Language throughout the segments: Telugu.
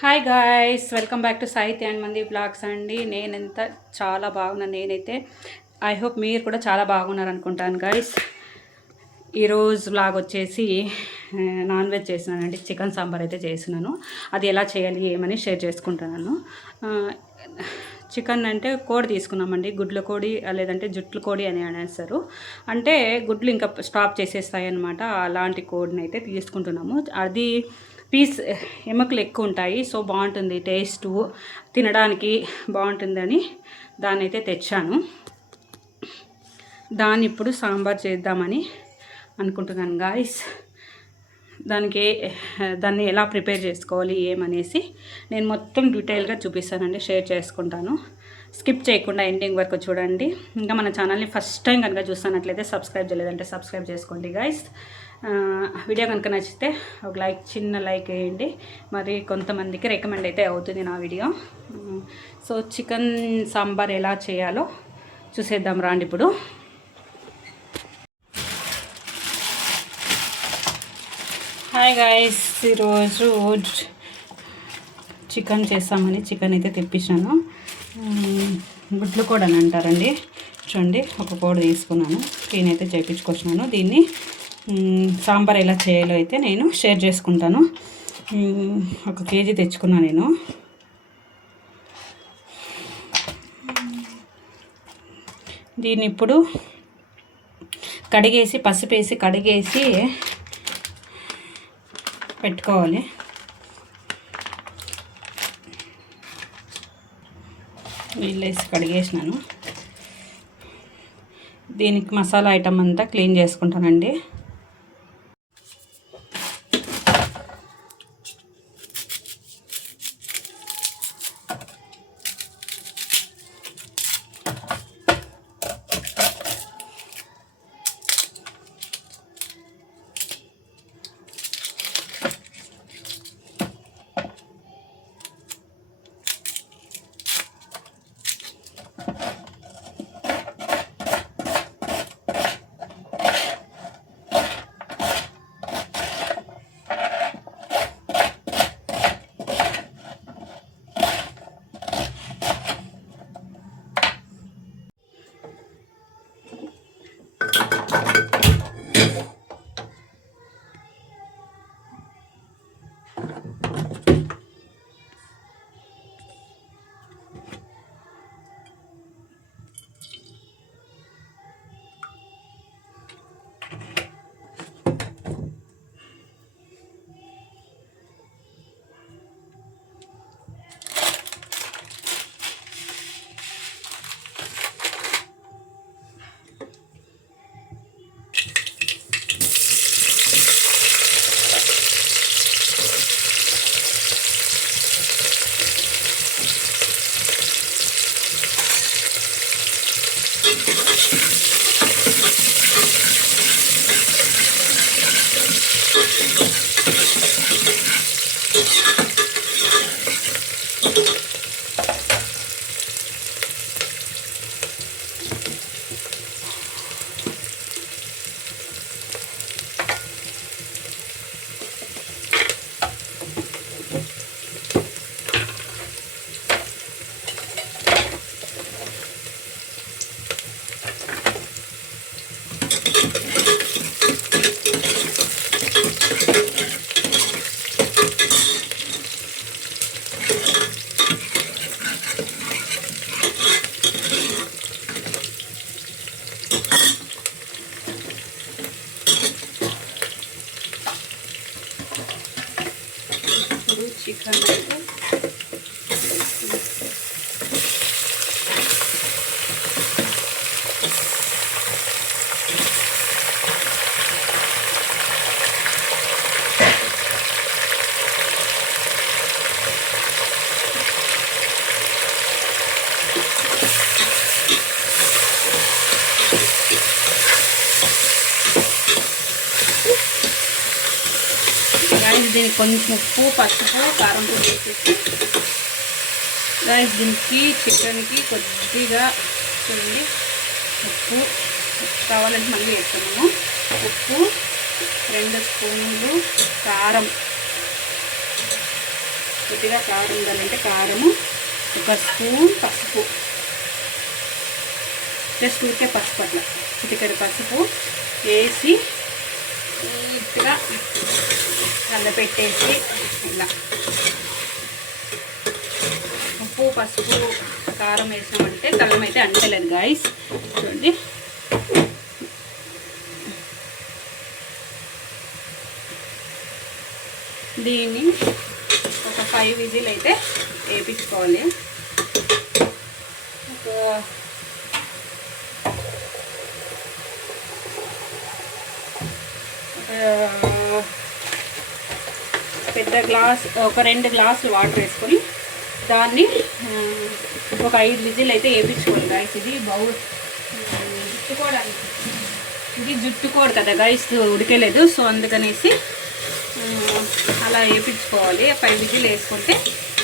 Hi guys, welcome back to సాహితీ అండ్ మంది బ్లాగ్స్ అండి. నేనెంత చాలా బాగున్నాను. నేనైతే ఐ హోప్ మీరు కూడా చాలా బాగున్నారు అనుకుంటాను గాయ్స్. ఈరోజు బ్లాగ్ వచ్చేసి నాన్ వెజ్ చేసినానండి. చికెన్ సాంబార్ అయితే చేసినాను. అది ఎలా చేయాలి ఏమని షేర్ చేసుకుంటున్నాను. చికెన్ అంటే కోడి తీసుకున్నామండి. గుడ్ల కోడి లేదంటే జుట్ల కోడి అని అనేస్తారు. అంటే గుడ్లు ఇంకా స్టాప్ చేసేస్తాయి అన్నమాట. అలాంటి కోడిని అయితే తీసుకుంటున్నాము. అది పీస్ ఎముకలు ఎక్కువ ఉంటాయి, సో బాగుంటుంది, టేస్ట్ తినడానికి బాగుంటుందని దాన్ని అయితే తెచ్చాను. దాన్ని ఇప్పుడు సాంబార్ చేద్దామని అనుకుంటున్నాను గాయస్. దాన్ని ఎలా ప్రిపేర్ చేసుకోవాలి ఏమనేసి నేను మొత్తం డీటెయిల్గా చూపిస్తానండి, షేర్ చేసుకుంటాను. స్కిప్ చేయకుండా ఎండింగ్ వరకు చూడండి. ఇంకా మన ఛానల్ని ఫస్ట్ టైం కనుక చూస్తున్నట్లయితే సబ్స్క్రైబ్ చేయలేదంటే సబ్స్క్రైబ్ చేసుకోండి గాయస్. వీడియో కనుక నచ్చితే ఒక చిన్న లైక్ వేయండి. మరి కొంతమందికి రికమెండ్ అయితే అవుతుంది నా వీడియో. సో చికెన్ సాంబార్ ఎలా చేయాలో చూసేద్దాం రాండి. ఇప్పుడు హాయ్ గాయస్, ఈరోజు చికెన్ చేస్తామని చికెన్ అయితే తెప్పించాను. గుడ్లు కూడా అని అంటారండి. చూడండి, ఒక కోడి తీసుకున్నాను, క్లీన్ అయితే చేయించుకొచ్చినాను. దీన్ని సాంబార్ ఎలా చేయాలో అయితే నేను షేర్ చేసుకుంటాను. 1 కేజీ తెచ్చుకున్నాను నేను. దీన్ని ఇప్పుడు కడిగేసి పసుపేసి కడిగేసి పెట్టుకోవాలి. నీళ్ళేసి కడిగేసినాను. దీనికి మసాలా ఐటమ్ అంతా క్లీన్ చేసుకుంటానండి. చికెన్ అయితే దీనికి కొంచెం ఉప్పు, పసుపు, కారంతో వేసేసి దీనికి చికెన్కి కొద్దిగా చూడండి ఉప్పు కావాలంటే మళ్ళీ వేస్తున్నాము. ఉప్పు, 2 స్పూన్లు కారం, కొద్దిగా కారం ఉండాలంటే కారము, ఒక స్పూన్ పసుపు, జస్ట్ ఊరికే పసుపు అట్లా చిటికెడు పసుపు వేసి నీట్గా కలపెట్టేసి ఇలా ఉప్పు పసుపు కారం వేసామంటే కళ్ళం అయితే అంటలేదు గాయస్. చూడండి దీన్ని ఒక 5 విజిల్ అయితే వేయించుకోవాలి. ఒక పెద్ద గ్లాస్, ఒక 2 గ్లాసులు వాటర్ వేసుకొని దాన్ని ఒక 5 విజిల్ అయితే వేయించుకోవాలి గాయస్. ఇది జుట్టుకోవడానికి, ఇది జుట్టుకోడు కదా గాయస్, ఉడికేలేదు. సో అందుకనేసి అలా వేయించుకోవాలి. 5 విజిల్ వేసుకుంటే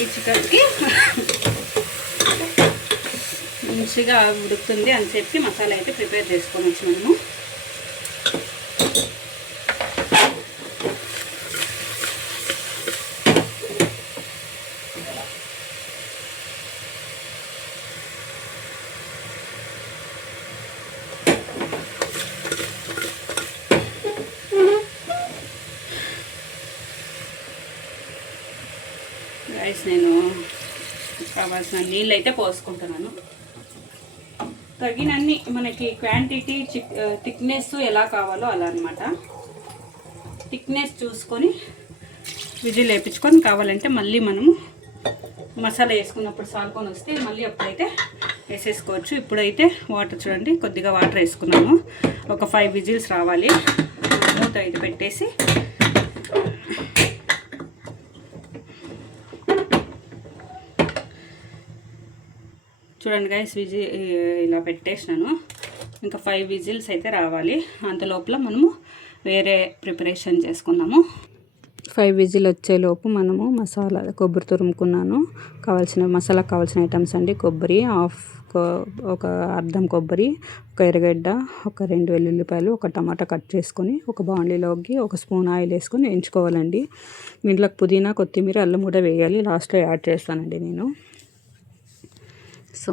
ఈ చికెన్కి మంచిగా ఉడుకుతుంది అని చెప్పి మసాలా అయితే ప్రిపేర్ చేసుకొని వచ్చినాము. రైస్ నేను కావాల్సిన నీళ్ళు అయితే పోసుకుంటున్నాను. తగినన్ని మనకి క్వాంటిటీ థిక్నెస్ ఎలా కావాలో అలా అనమాట. థిక్నెస్ చూసుకొని విజిల్ వేయించుకొని కావాలంటే మళ్ళీ మనము మసాలా వేసుకున్నప్పుడు సాల్కొని వస్తే మళ్ళీ అప్పుడైతే వేసేసుకోవచ్చు. ఇప్పుడైతే వాటర్ చూడండి, కొద్దిగా వాటర్ వేసుకున్నాము. ఒక 5 విజిల్స్ రావాలి. మూత అయితే పెట్టేసి చూడండి గైస్, ఇలా పెట్టేసినాను. ఇంకా 5 విజిల్స్ అయితే రావాలి. అంత లోపల మనము వేరే ప్రిపరేషన్ చేసుకుందాము. 5 విజిల్ వచ్చేలోపు మనము మసాలా కొబ్బరి తురుముకున్నాను. మసాలాకు కావాల్సిన ఐటమ్స్ అండి: కొబ్బరి ఒక అర్ధం కొబ్బరి, ఒక ఎర్రగడ్డ, ఒక 2 వెల్లుల్లిపాయలు, ఒక టమాటా కట్ చేసుకొని ఒక బాండీలోకి 1 స్పూన్ ఆయిల్ వేసుకొని వేయించుకోవాలండి. దీంట్లోకి పుదీనా, కొత్తిమీర, అల్లం కూడా వేయాలి. లాస్ట్లో యాడ్ చేస్తానండి నేను. సో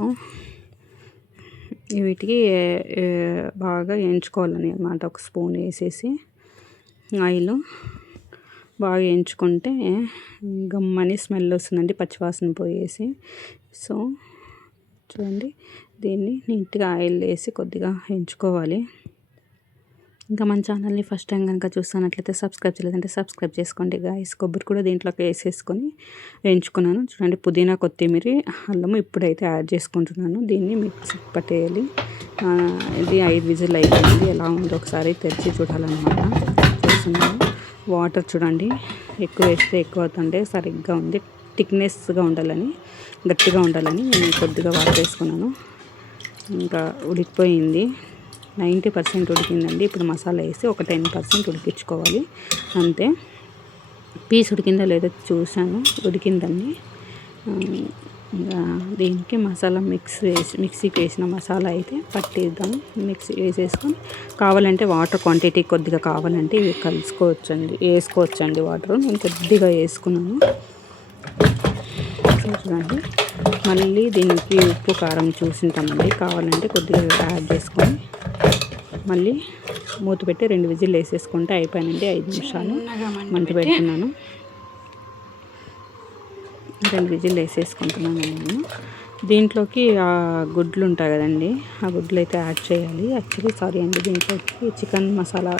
వీటికి బాగా వేయించుకోవాలని అన్నమాట. 1 స్పూన్ వేసేసి ఆయిల్ బాగా వేయించుకుంటే గమ్మని స్మెల్ వస్తుందండి, పచ్చివాసన పోయేసి. సో చూడండి, దీన్ని నీట్గా ఆయిల్ వేసి కొద్దిగా వేయించుకోవాలి. ఇంకా మన ఛానల్ని ఫస్ట్ టైం కనుక చూస్తున్నట్లయితే సబ్స్క్రైబ్ చేయలేదంటే సబ్స్క్రైబ్ చేసుకోండి గాయస్. కొబ్బరి కూడా దీంట్లోకి వేసేసుకొని వేయించుకున్నాను. చూడండి, పుదీనా, కొత్తిమీర, అల్లము ఇప్పుడైతే యాడ్ చేసుకుంటున్నాను. దీన్ని మిక్సీ పట్టేయాలి. ఇది 5 విజిల్ అయిపోయింది. ఎలా ఉందో ఒకసారి తెరిచి చూడాలన్నమాట. చూస్తున్నాను. వాటర్ చూడండి, ఎక్కువ వేస్తే ఎక్కువ అవుతుండే, సరిగ్గా ఉంది. థిక్నెస్గా ఉండాలని, గట్టిగా ఉండాలని నేను కొద్దిగా వాటర్ వేసుకున్నాను. ఇంకా ఉడికిపోయింది. 90% ఉడికిందండి. ఇప్పుడు మసాలా వేసి ఒక 10% ఉడికించుకోవాలి అంతే. పీస్ ఉడికిందా లేదో చూసాను, ఉడికిందండి. దీనికి మసాలా మిక్సీకి వేసిన మసాలా అయితే పట్టిద్దాం. మిక్సీ వేసేసుకొని కావాలంటే వాటర్ క్వాంటిటీ కొద్దిగా కావాలంటే ఇవి వేసుకోవచ్చండి వాటర్. నేను కొద్దిగా వేసుకున్నాను. చూడండి, మళ్ళీ దీనికి ఉప్పు కారం చూసింటామండి. కావాలంటే కొద్దిగా యాడ్ చేసుకొని మళ్ళీ మూత పెట్టి 2 విజిల్ వేసేసుకుంటే అయిపోయానండి. 5 నిమిషాలు మంట పెడుతున్నాను. 2 విజిల్ వేసేసుకుంటున్నాను నేను. దీంట్లోకి ఆ గుడ్లు ఉంటాయి కదండి, ఆ గుడ్లు అయితే యాడ్ చేయాలి. యాక్చువల్లీ అండి, దీంట్లోకి chicken masala,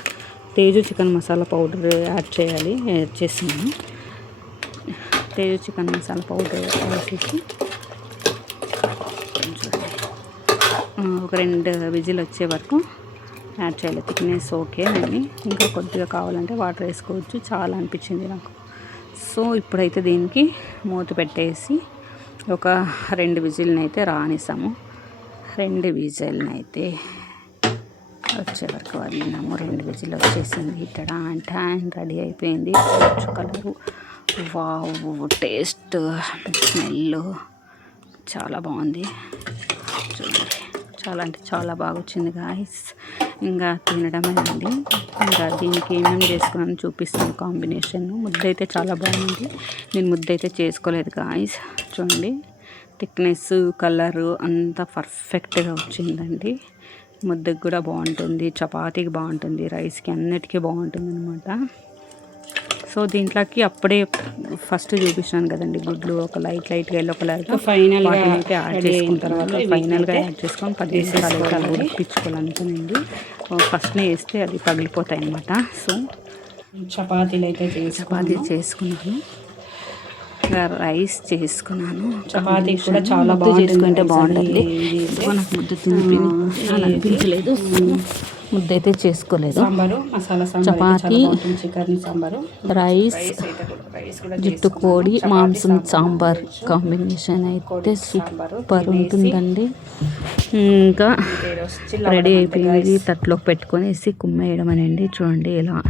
Teju chicken masala powder add చేయాలి. యాడ్ చేస్తున్నాను. తేజు చికెన్ మసాలా పౌడర్ వేసేసి ఒక 2 విజిల్ వచ్చే వరకు యాడ్ చేయాలి. థిక్నెస్ ఓకే అని, ఇంకా కొద్దిగా కావాలంటే వాటర్ వేసుకోవచ్చు. చాలా అనిపించింది నాకు. సో ఇప్పుడైతే దీనికి మూత పెట్టేసి ఒక 2 విజిల్ని అయితే రానిస్తాము. 2 విజిల్ని అయితే వచ్చే వరకు వదిలినాము. 2 విజిల్ వచ్చేసింది. టైం రెడీ అయిపోయింది. కలరు, వావ్, టేస్ట్, స్మెల్ చాలా బాగుంది. చూడండి, చాలా అంటే చాలా బాగా వచ్చింది గాయస్. ఇంకా తినడమేనండి. ఇంకా దీనికి ఏమేమి చేసుకున్నాను చూపిస్తాను కాంబినేషన్. ముద్ద అయితే చాలా బాగుంది. నేను ముద్ద అయితే చేసుకోలేదు గాయ్స్. చూడండి థిక్నెస్, కలరు అంతా పర్ఫెక్ట్గా వచ్చిందండి. ముద్దకు కూడా బాగుంటుంది, చపాతీకి బాగుంటుంది, రైస్కి అన్నిటికీ బాగుంటుంది అనమాట. సో దీంట్లోకి అప్పుడే ఫస్ట్ చూపించాను కదండి గుడ్లు, ఒక లైట్గా ఎల్లో కలర్గా ఫైనల్గా అయితే యాడ్ చేసుకున్న తర్వాత ఫైనల్గా యాడ్ చేసుకొని 10 నిమిషాలు అయితే అలా ఉడికించుకోవాలనుకునండి. ఫస్ట్నే వేస్తే అది పగిలిపోతాయి అన్నమాట. సో చపాతీలు అయితే చపాతీ చేసుకున్నాను, రైస్ చేసుకున్నాను. చపాతీ కూడా చాలా బాగా చేసుకుంటే బాగుంటుంది. నాకు ముద్ద అనిపించలేదు, ముద్ద అయితే చేసుకోలేదు. సాంబారు, మసాలా చపాతీ, చికెన్ సాంబారు, రైస్, జుట్టు కోడి మాంసం సాంబార్ కాంబినేషన్ అయితే సూపర్ ఉంటుందండి. ఇంకా రెడీ అయిపోయింది. తట్లోకి పెట్టుకొనేసి కుమ్మేయడం అనండి. చూడండి ఇలా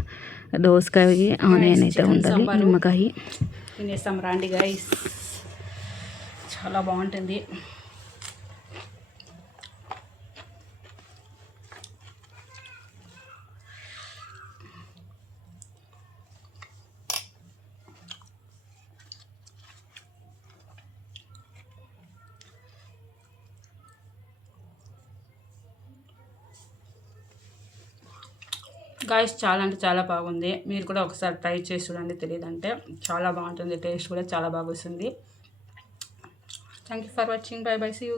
దోసకాయ, ఆనియన్ అయితే ఉంటుంది, నిమ్మకాయ తినేస్తాం రాండి గైస్. చాలా బాగుంటుంది. గాయస్ చాలా అంటే చాలా బాగుంది. మీరు కూడా ఒకసారి ట్రై చేసి చూడండి. తెలియదంటే చాలా బాగుంటుంది, టేస్ట్ కూడా చాలా బాగా వస్తుంది. Thank you for watching. Bye bye, see you.